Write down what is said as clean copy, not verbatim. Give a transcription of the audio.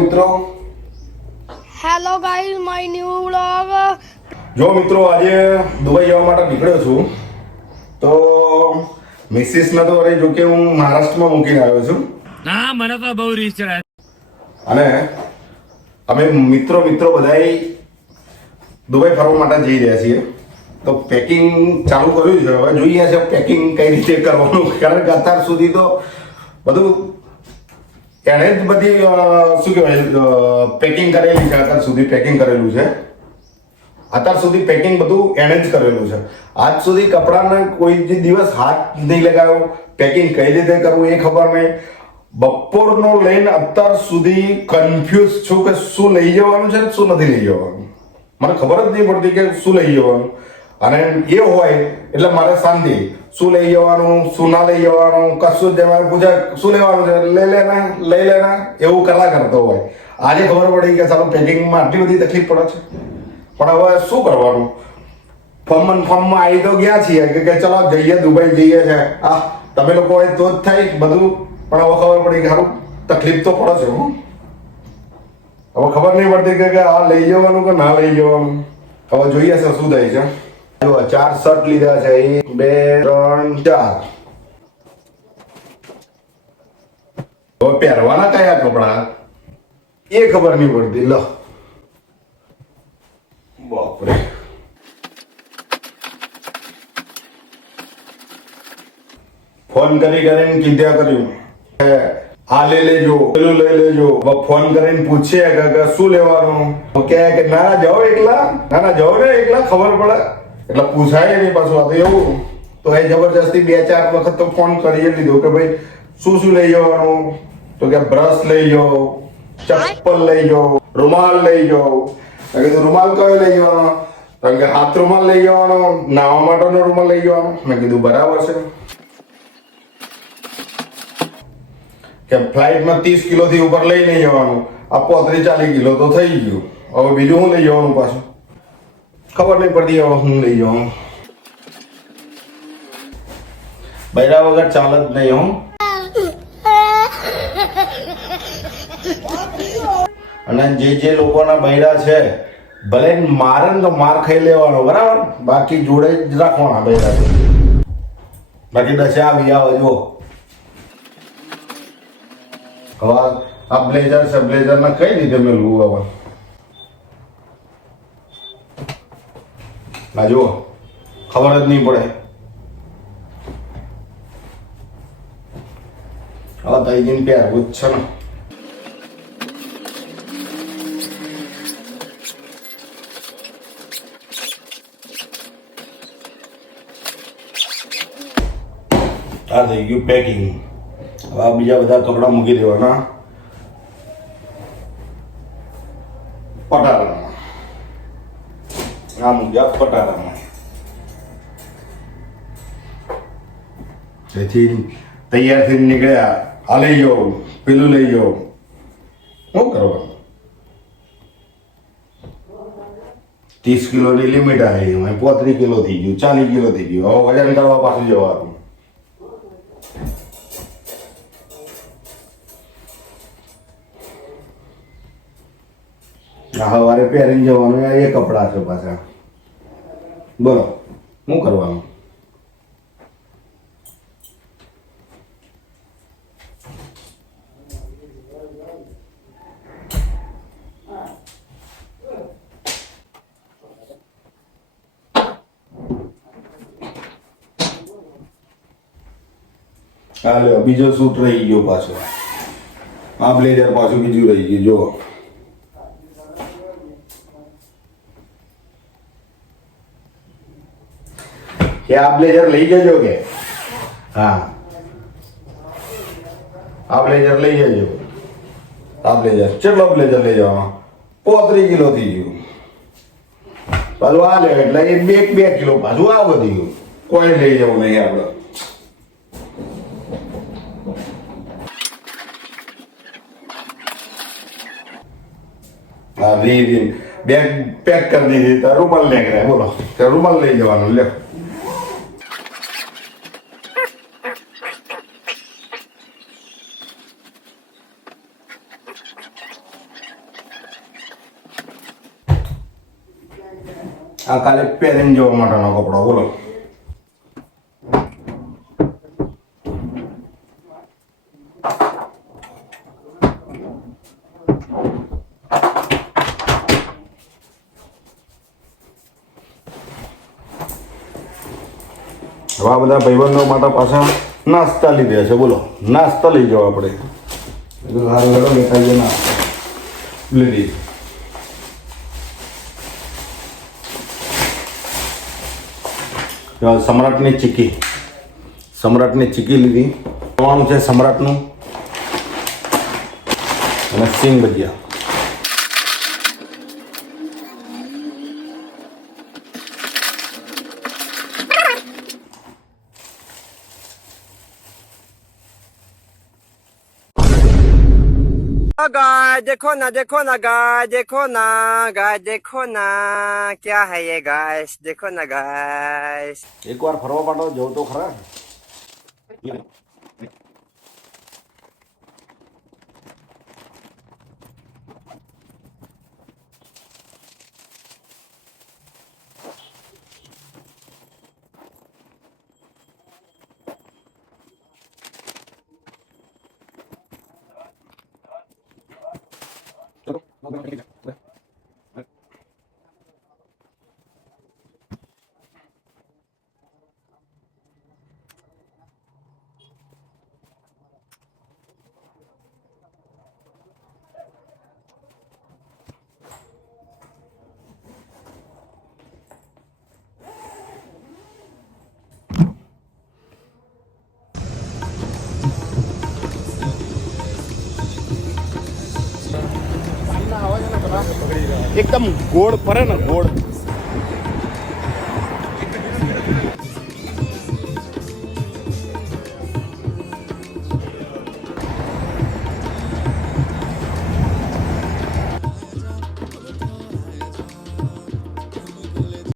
મિત્રો hello guys my new vlog. જો મિત્રો આજે દુબઈ જવા માટે નીકળ્યો છું. તો મિસિસને તો અરે જો કે હું મહારાષ્ટ્રમાં મૂકીને આવ્યો છું. ના મને તો બહુ રીચ છે. અને અમે મિત્રો બધાય દુબઈ ફરવા માટે જઈ રહ્યા છીએ. તો પેકિંગ ચાલુ કર્યું છે. હવે જોઈએ છે પેકિંગ કઈ રીતે કરવાનું, કારણ કે અત્યાર સુધી તો બધું એણે જ બધી શું કહેવાય પેકિંગ કરેલી છે. અત્યાર સુધી પેકિંગ કરેલું છે. અત્યાર સુધી પેકિંગ બધું એણે જ કરેલું છે. આજ સુધી કપડાને કોઈ જ દિવસ હાથ નહીં લગાવ્યો. પેકિંગ કઈ રીતે કરવું એ ખબર નહીં. બપોરનો લઈને અત્યાર સુધી કન્ફ્યુઝ છું કે શું લઈ જવાનું છે શું નથી લઈ જવાનું. મને ખબર જ નહીં પડતી કે શું લઈ જવાનું. અને એ હોય એટલે મારે શાંતિ. શું લઈ જવાનું, શું ના લઈ જવાનું, કશું જ જવાનું પૂછે શું લેવાનું છે લઈ લેના એવું કલા કરતો હોય. આજે ખબર પડી કે ચાલો પેકિંગમાં આટલી બધી તકલીફ પડે છે. પણ હવે શું કરવાનું, ફોર્મમાં આવી તો ગયા છીએ કે ચલો જઈએ દુબઈ જઈએ છે. આ તમે લોકો હોય તો જ થાય બધું. પણ હવે ખબર પડી કે સારું તકલીફ તો પડે છે. હવે ખબર નહીં પડતી કે આ લઈ જવાનું કે ના લઈ જવાનું. હવે જોઈએ છે શું થાય છે. 4 શર્ટ લીધા છે, 1 2 3 4. હવે પહેરવાના કયા કપડા એ ખબર નહીં પડતી. લો બાપરે, ફોન કરીને કીધા કર્યું આ લઈ લેજો પેલું લઈ લેજો. ફોન કરીને પૂછે કે શું લેવાનું, કે ના જાઓ એકલા, ના જાઓ ને એકલા ખબર પડે એટલે પૂછાય નહીં પાછું. આ તો એવું તો એ જબરજસ્તી 2-4 વખત તો ફોન કરી લીધો કે ભાઈ શું લઈ જવાનું. તો કે બ્રશ લઈ જાઓ, ચપ્પલ લઈ જાઓ, રૂમાલ લઈ જાઓ. મેં કીધું રૂમાલ કયો લઈ જવાનો, કારણ કે હાથ રૂમાલ લઈ જવાનો, નાવા માટેનો રૂમાલ લઈ જવાનો. મેં કીધું બરાબર છે કે ફ્લાઇટમાં 30 કિલોથી ઉપર લઈ નહીં જવાનું. આ 35-40 કિલો તો થઈ ગયું. હવે બીજું શું લઈ જવાનું પાછું ખબર નહીં પડતી. હવે હું લઈ જવાનું બૈરા વગર ચાલે જ નહીં. હું અને જે લોકોના બૈરા છે ભલે મારે ને તો માર ખાઈ લેવાનો બરાબર, બાકી જોડે જ રાખવાના બૈરા. બાકી દશા આવી આવે જો. હવે આ બ્લેઝર છે, બ્લેઝર ને કઈ રીતે મેળવું હવે ના જુઓ ખબર જ નહીં પડે. હવે તઈ જઈને પહેરવું જ છે ને. આ થઈ ગયું પેકિંગ. હવે આ બીજા બધા કપડા મૂકી દેવાના પટારામાં. આ મૂક્યા પટારામાં. તેથી તૈયાર થઈને નીકળ્યા. આ લઈ જાઓ પેલું લઈ જાઓ. શું કરવાનું, 30 કિલોની લિમિટ આવી, 35 કિલો થઈ ગયું, 40 કિલો થઈ ગયું. હવે વજન કરવા પાછું જવાનું. સવારે પહેરીને જવાનું એ કપડા છે પાછા. બોલો શું કરવાનું. હાલે બીજો સૂટ રહી ગયો પાછો. આ બ્લેઝર પાછું બીજું રહી ગયું જો. કે આ બ્લેઝર લઈ જજો કે હા આ બ્લેઝર લઈ જજો. આ બ્લેઝર કેટલો બ્લેઝર લઈ જવાનો, 35 કિલો થઈ ગયું. પાછું આ લે એટલે એ 2 કિલો પાછું આ વધી ગયું. કોઈ લઈ જવું નહીં આપણે. હા રીન બેગ પેક કરી દીધી. તો રૂમાલ લઈ ગયા. બોલો રૂમાલ લઈ જવાનું લે. આ કાલે પહેરીને જવા માટેનો કપડો બોલો. હવે આ બધા ભાઈબંધો માટે પાછા નાસ્તા લીધા છે બોલો. નાસ્તા લઈ જાઓ આપણે. સારું હેડો લેતા જઈએ નાસ્તા લીધી. સમ્રાટની ચીકી લીધી. ખાવાનું છે સમ્રાટનું અને સિંગ ભજીયા. गाय देखो ना गाय देखो ना क्या है ये गाय देखो ना गाय એકવાર ફરવા પાડો જવું તો ખરા. એકદમ ગોળ ફરે ને ગોળ